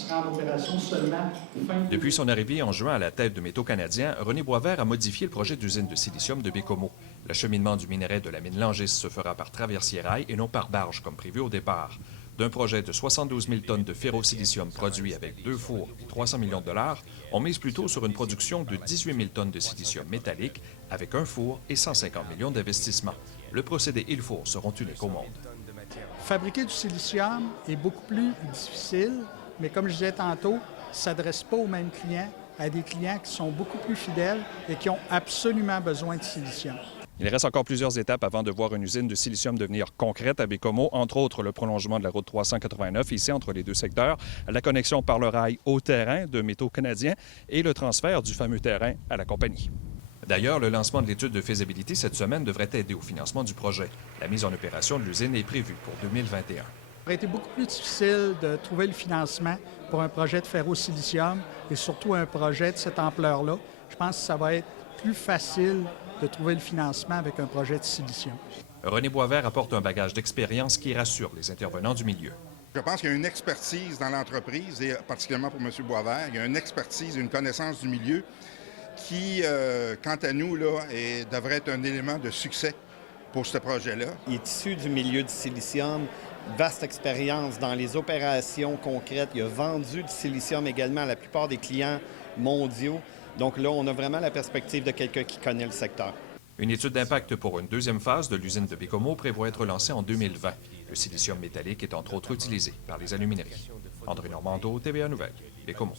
sera en opération seulement fin... Depuis son arrivée en juin à la tête de Métaux Canadiens, René Boisvert a modifié le projet d'usine de silicium de Baie-Comeau. L'acheminement du minerai de la mine Langis se fera par traversier-rail et non par barge comme prévu au départ. D'un projet de 72 000 tonnes de ferrosilicium produit avec 2 fours et 300 millions de dollars, on mise plutôt sur une production de 18 000 tonnes de silicium métallique avec un four et 150 millions d'investissements. Le procédé et le four seront uniques au monde. Fabriquer du silicium est beaucoup plus difficile, mais comme je disais tantôt, ne s'adresse pas aux mêmes clients, à des clients qui sont beaucoup plus fidèles et qui ont absolument besoin de silicium. Il reste encore plusieurs étapes avant de voir une usine de silicium devenir concrète à Baie-Comeau, entre autres le prolongement de la route 389 ici entre les deux secteurs, la connexion par le rail au terrain de Métaux Canadiens et le transfert du fameux terrain à la compagnie. D'ailleurs, le lancement de l'étude de faisabilité cette semaine devrait aider au financement du projet. La mise en opération de l'usine est prévue pour 2021. Ça aurait été beaucoup plus difficile de trouver le financement pour un projet de ferrosilicium et surtout un projet de cette ampleur-là. Je pense que ça va être plus facile de trouver le financement avec un projet de silicium. René Boisvert apporte un bagage d'expérience qui rassure les intervenants du milieu. Je pense qu'il y a une expertise dans l'entreprise, et particulièrement pour M. Boisvert, il y a une expertise, une connaissance du milieu qui, quant à nous, là, devrait être un élément de succès pour ce projet-là. Il est issu du milieu du silicium, vaste expérience dans les opérations concrètes. Il a vendu du silicium également à la plupart des clients mondiaux. Donc là, on a vraiment la perspective de quelqu'un qui connaît le secteur. Une étude d'impact pour une deuxième phase de l'usine de Baie-Comeau prévoit être lancée en 2020. Le silicium métallique est entre autres utilisé par les alumineries. André Normando, TVA Nouvelles, Baie-Comeau.